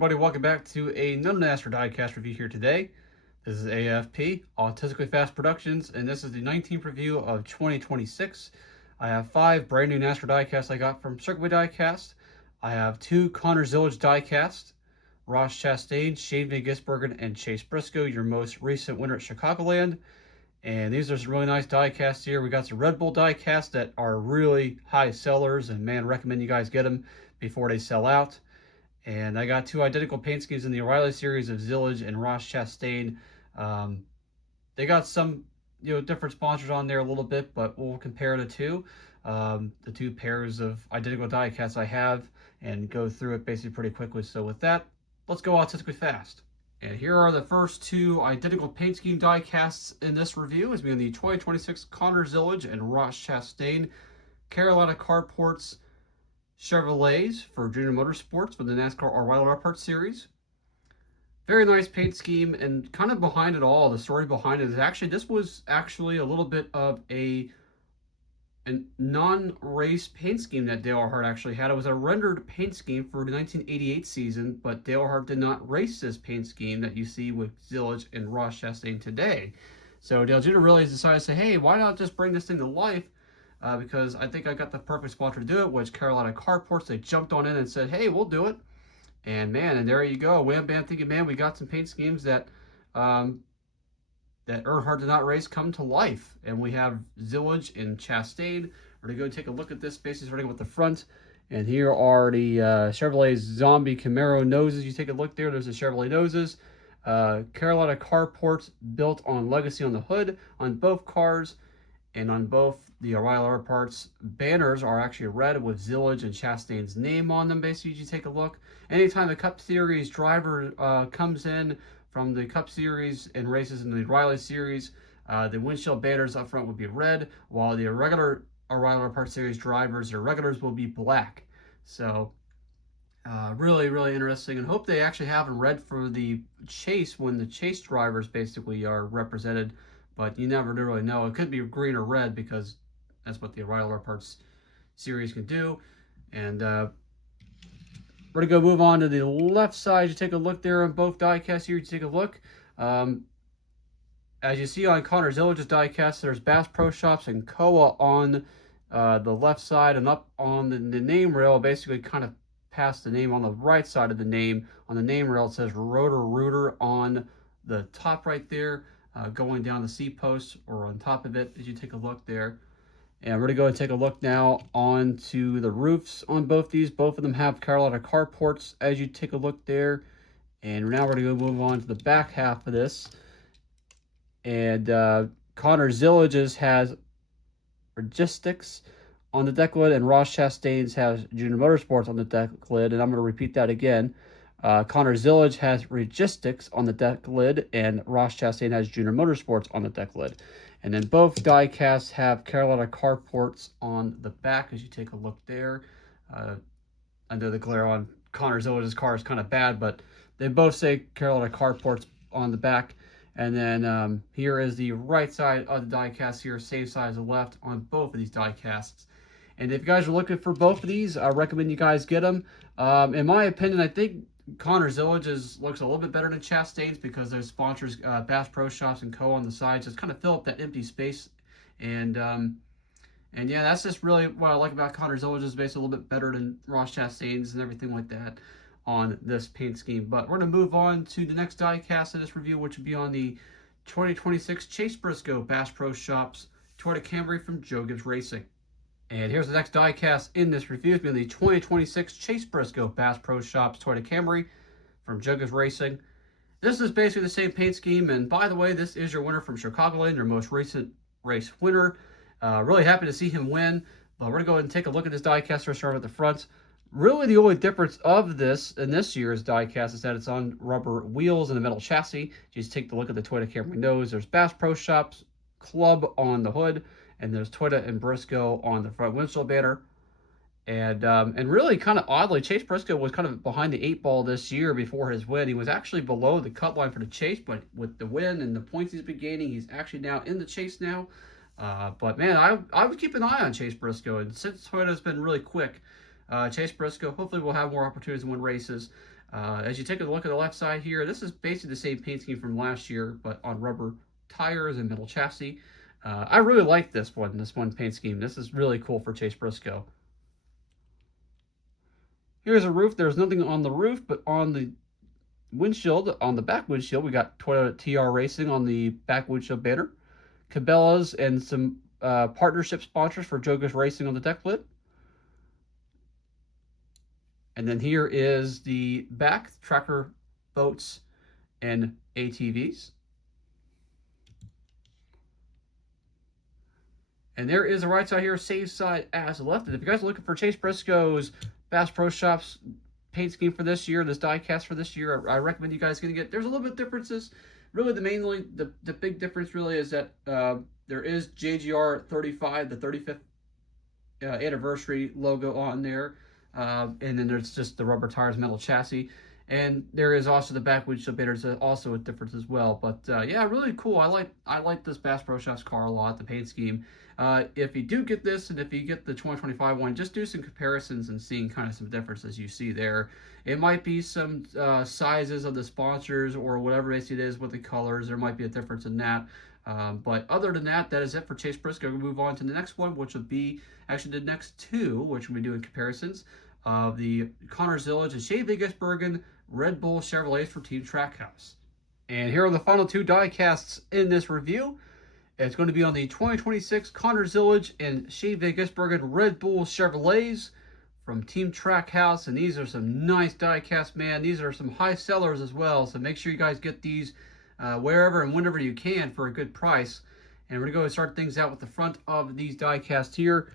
everybody, welcome back to another Nascar Diecast review here today. This is AFP, Autistically Fast Productions, and this is the 19th review of 2026. I have 5 brand new Nascar Diecasts I got from Circuit Diecast. I have 2 Connor Zilisch Diecast, Ross Chastain, Shane Van Gisbergen, and Chase Briscoe, your most recent winner at Chicagoland. And these are some really nice diecasts here. We got some Red Bull diecasts that are really high sellers, and man, recommend you guys get them before they sell out. And I got 2 identical paint schemes in the O'Reilly series of Zilisch and Ross Chastain. They got some, different sponsors on there a little bit, but we'll compare the two. The 2 pairs of identical diecasts I have and go through it basically pretty quickly. So with that, let's go autistically fast. And here are the first 2 identical paint scheme diecasts in this review. It's being the 2026 Connor Zilisch and Ross Chastain Carolina Carports Chevrolets for Junior Motorsports for the NASCAR O'Reilly Auto Parts Series. Very nice paint scheme, and kind of behind it all, the story behind it is this was actually a little bit of a non-race paint scheme that Dale Earnhardt actually had. It was a rendered paint scheme for the 1988 season, but Dale Earnhardt did not race this paint scheme that you see with Zilisch and Ross Chastain today. So Dale Jr. really decided to say, hey, why not just bring this thing to life? Because I think I got the perfect sponsor to do it, which Carolina Carports. They jumped on in and said, hey, we'll do it. And man, and there you go. Wham bam thinking, man, we got some paint schemes that that Earnhardt did not race come to life. And we have Zilisch and Chastain. We're going to go take a look at this, basically starting with the front. And here are the Chevrolet Zombie Camaro noses. You take a look there. There's the Chevrolet noses. Carolina Carports built on legacy on the hood on both cars. And on both the O'Reilly Auto Parts banners are actually red with Zilisch and Chastain's name on them. Basically, you take a look. Anytime the Cup Series driver comes in from the Cup Series and races in the O'Reilly Series, the windshield banners up front would be red, while the regular O'Reilly Auto Parts Series drivers, their regulars, will be black. So, really, really interesting. And hope they actually have them red for the chase when the chase drivers basically are represented. But you never really know. It could be green or red because that's what the O'Reilly Auto Parts series can do. And we're going to go move on to the left side. You take a look there on both diecasts here. You take a look. As you see on Connor Zilisch's diecast, there's Bass Pro Shops and Koa on the left side, and up on the name rail, basically kind of past the name on the right side of the name. On the name rail, it says Rotor Rooter on the top right there. Going down the seat post or on top of it as you take a look there. And we're going to go and take a look now onto the roofs on both these. Both of them have Carolina Carports as you take a look there. And now we're going to go move on to the back half of this. And Connor Zilisch's has Logistics on the deck lid, and Ross Chastain's has Junior Motorsports on the deck lid. And I'm going to repeat that again. Connor Zilisch has Logistics on the deck lid, and Ross Chastain has Junior Motorsports on the deck lid. And then both diecasts have Carolina Carports on the back as you take a look there. Under the glare on Connor Zilisch's car is kind of bad, but they both say Carolina Carports on the back. And then here is the right side of the diecast here, same side as the left on both of these diecasts. And if you guys are looking for both of these, I recommend you guys get them. In my opinion, I think Connor Zilisch's looks a little bit better than Chastain's because there's sponsors, Bass Pro Shops and Co. on the sides, just kind of fill up that empty space. And yeah, that's just really what I like about Connor Zilisch's base, a little bit better than Ross Chastain's and everything like that on this paint scheme. But we're going to move on to the next diecast of this review, which would be on the 2026 Chase Briscoe Bass Pro Shops Toyota Camry from Joe Gibbs Racing. And here's the next diecast in this review. It's been the 2026 Chase Briscoe Bass Pro Shops Toyota Camry from Joe Gibbs Racing. This is basically the same paint scheme. And by the way, this is your winner from Chicagoland, your most recent race winner. Really happy to see him win. But we're going to go ahead and take a look at this diecast. We're starting at the front. Really, the only difference of this in this year's diecast is that it's on rubber wheels and a metal chassis. Just take a look at the Toyota Camry nose. There's Bass Pro Shops Club on the hood. And there's Toyota and Briscoe on the front windshield banner. And really kind of oddly, Chase Briscoe was kind of behind the 8 ball this year before his win. He was actually below the cut line for the chase, but with the win and the points he's been gaining, he's actually now in the chase now. But man, I would keep an eye on Chase Briscoe. And since Toyota's been really quick, Chase Briscoe hopefully will have more opportunities to win races. As you take a look at the left side here, this is basically the same paint scheme from last year, but on rubber tires and metal chassis. I really like this one paint scheme. This is really cool for Chase Briscoe. Here's a roof. There's nothing on the roof, but on the windshield, on the back windshield, we got Toyota TR Racing on the back windshield banner. Cabela's and some partnership sponsors for Jogas Racing on the deck lid. And then here is the back, tractor, boats, and ATVs. And there is the right side here, same side as the left. And if you guys are looking for Chase Briscoe's Bass Pro Shops paint scheme for this year, this die cast for this year, I recommend you guys getting it. There's a little bit of differences. Really, the big difference really is that there is JGR 35, the 35th anniversary logo on there. And then there's just the rubber tires, metal chassis. And there is also the back windshield banners, also a difference as well. But yeah, really cool. I like this Bass Pro Shops car a lot, the paint scheme. If you do get this, and if you get the 2025 one, just do some comparisons and seeing kind of some differences you see there. It might be some sizes of the sponsors or whatever it is with the colors. There might be a difference in that. But other than that, that is it for Chase Briscoe. We'll move on to the next one, which will be actually the next two, which we'll be doing comparisons of the Connor Zilisch and Shea Vegas-Bergen Red Bull Chevrolets for Team Trackhouse. And here are the final two die casts in this review. It's going to be on the 2026 Connor Zilisch and Shea Vegas-Bergen Red Bull Chevrolets from Team Trackhouse. And these are some nice die casts, man. These are some high sellers as well. So make sure you guys get these wherever and whenever you can for a good price. And we're going to go and start things out with the front of these die casts here.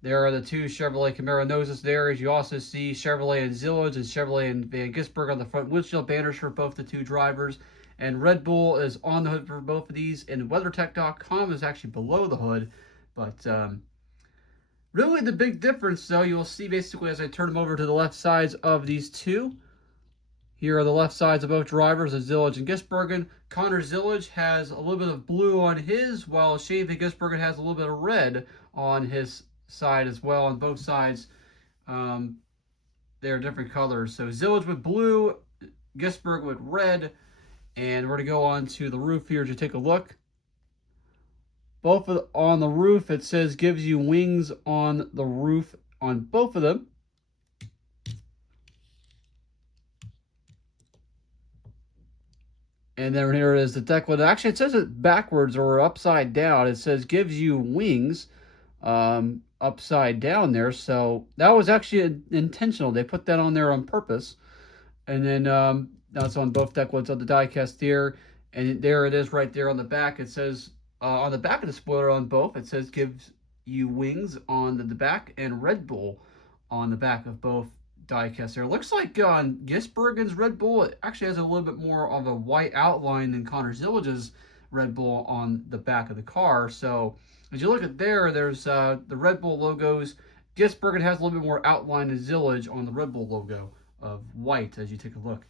There are the two Chevrolet Camaro noses there. As you also see Chevrolet and Zilisch and Chevrolet and Vegas-Bergen on the front windshield banners for both the two drivers. And Red Bull is on the hood for both of these. And WeatherTech.com is actually below the hood. But really the big difference, though, you'll see basically as I turn them over to the left sides of these two. Here are the left sides of both drivers of Zilisch and Gisbergen. Connor Zilisch has a little bit of blue on his, while Shea Gisbergen has a little bit of red on his side as well. On both sides, they're different colors. So Zilisch with blue, Gisbergen with red. And we're going to go on to the roof here to take a look. On the roof, it says gives you wings on the roof on both of them. And then here is the deck lid. Actually, it says it backwards or upside down. It says gives you wings upside down there. So that was actually intentional. They put that on there on purpose. And then that's on both deck lids of the diecast here. And there it is right there on the back. It says on the back of the spoiler on both, it says gives you wings on the back and Red Bull on the back of both diecast there. It looks like on Gisbergen's Red Bull, it actually has a little bit more of a white outline than Connor Zilisch's Red Bull on the back of the car. So as you look at there's the Red Bull logos. Gisbergen has a little bit more outline than Zilisch on the Red Bull logo of white as you take a look.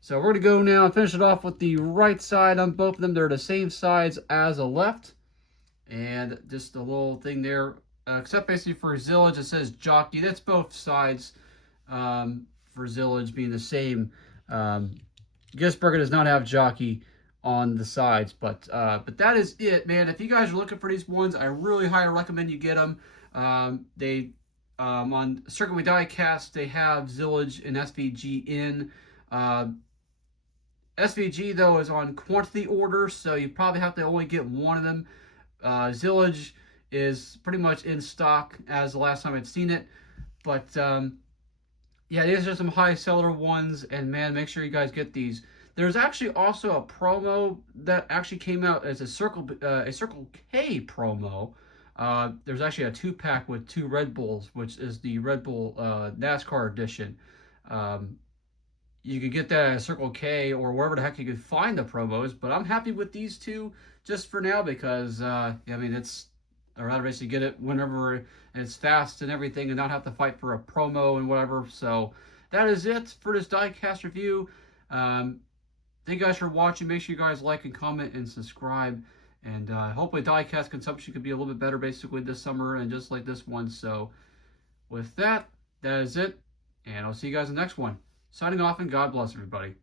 So we're going to go now and finish it off with the right side on both of them. They're the same sides as the left. And just a little thing there, except basically for Zilisch, it says jockey. That's both sides for Zilisch being the same. Gisbergen does not have jockey on the sides, but that is it, man. If you guys are looking for these ones, I really highly recommend you get them. On Circuit with Diecast, they have Zilisch and SVG in. SVG, though, is on quantity order, so you probably have to only get one of them. Zilisch is pretty much in stock as the last time I'd seen it. But, yeah, these are some high seller ones, and, man, make sure you guys get these. There's actually also a promo that actually came out as a Circle K promo. There's actually a 2-pack with 2 Red Bulls, which is the Red Bull NASCAR edition. You could get that at Circle K or wherever the heck you could find the promos, but I'm happy with these two just for now because, I mean, I'd rather basically get it whenever it's fast and everything and not have to fight for a promo and whatever. So that is it for this diecast review. Thank you guys for watching. Make sure you guys like and comment and subscribe. And hopefully diecast consumption could be a little bit better basically this summer and just like this one. So with that, that is it, and I'll see you guys in the next one. Signing off, and God bless everybody.